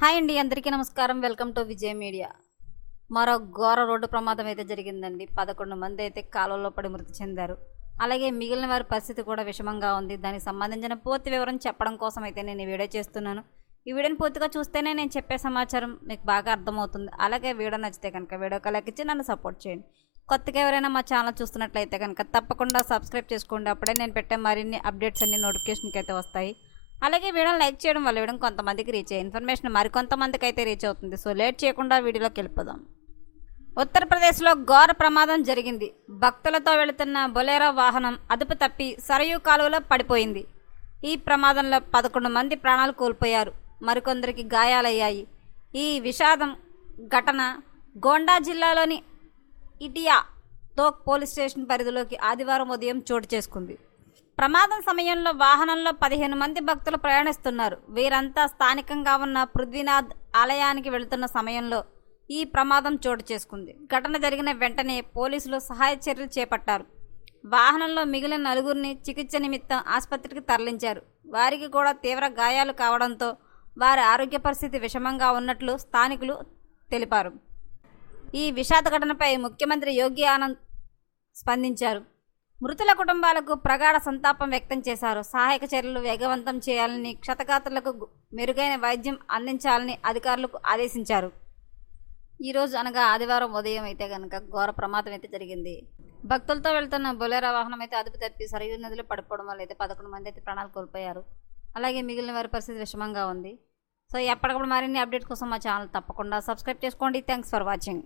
Hi అండి అందరికీ నమస్కారం. Welcome to Vijay Media. మరో ఘోర రోడ్డు ప్రమాదం అయితే జరిగిందండి. పదకొండు మంది అయితే కాలువలో పడి మృతి చెందారు. అలాగే మిగిలిన వారి పరిస్థితి కూడా విషమంగా ఉంది. దానికి సంబంధించిన పూర్తి వివరం చెప్పడం కోసం అయితే నేను ఈ వీడియో చేస్తున్నాను. ఈ వీడియోని పూర్తిగా చూస్తేనే నేను చెప్పే సమాచారం మీకు బాగా అర్థమవుతుంది. అలాగే వీడియో నచ్చితే కనుక వీడియో లైక్ ఇచ్చి నన్ను సపోర్ట్ చేయండి. కొత్తగా ఎవరైనా మా ఛానల్ చూస్తున్నట్లయితే కనుక తప్పకుండా సబ్స్క్రైబ్ చేసుకోండి. అప్పుడే నేను పెట్టే మరిన్ని అప్డేట్స్ అన్ని నోటిఫికేషన్కి అయితే వస్తాయి. అలాగే వీడియోని లైక్ చేయడం వల్ల వీడియో కొంతమందికి రీచ్ అయ్యే ఇన్ఫర్మేషన్ మరికొంతమందికి అయితే రీచ్ అవుతుంది. సో లేట్ చేయకుండా వీడియోలోకి వెళ్ళిపోదాం. ఉత్తరప్రదేశ్లో ఘోర ప్రమాదం జరిగింది. భక్తులతో వెళుతున్న బొలేరో వాహనం అదుపు తప్పి సరయూ కాలువలో పడిపోయింది. ఈ ప్రమాదంలో పదకొండు మంది ప్రాణాలు కోల్పోయారు. మరికొందరికి గాయాలయ్యాయి. ఈ విషాదం ఘటన గోండా జిల్లాలోని ఇటియా తోక్ పోలీస్ స్టేషన్ పరిధిలోకి ఆదివారం ఉదయం చోటు చేసుకుంది. ప్రమాదం సమయంలో వాహనంలో పదిహేను మంది భక్తులు ప్రయాణిస్తున్నారు. వీరంతా స్థానికంగా ఉన్న పృథ్వీనాథ్ ఆలయానికి వెళుతున్న సమయంలో ఈ ప్రమాదం చోటు చేసుకుంది. ఘటన జరిగిన వెంటనే పోలీసులు సహాయ చర్యలు చేపట్టారు. వాహనంలో మిగిలిన నలుగురిని చికిత్స నిమిత్తం ఆసుపత్రికి తరలించారు. వారికి కూడా తీవ్ర గాయాలు కావడంతో వారి ఆరోగ్య పరిస్థితి విషమంగా ఉన్నట్లు స్థానికులు తెలిపారు. ఈ విషాద ఘటనపై ముఖ్యమంత్రి యోగి ఆనంద్ స్పందించారు. మృతుల కుటుంబాలకు ప్రగాఢ సంతాపం వ్యక్తం చేశారు. సహాయక చర్యలు వేగవంతం చేయాలని క్షతగాత్రులకు మెరుగైన వైద్యం అందించాలని అధికారులకు ఆదేశించారు. ఈరోజు అనగా ఆదివారం ఉదయం అయితే కనుక ఘోర ప్రమాదం అయితే జరిగింది. భక్తులతో వెళ్తున్న బొలేరా వాహనం అయితే అదుపు తప్పి సరయూ నదిలో పడిపోవడం వల్ల అయితే పదకొండు మంది అయితే ప్రాణాలు కోల్పోయారు. అలాగే మిగిలిన వారి పరిస్థితి విషమంగా ఉంది. సో ఎప్పటికప్పుడు మరిన్ని అప్డేట్ కోసం మా ఛానల్ తప్పకుండా సబ్స్క్రైబ్ చేసుకోండి. Thanks for watching.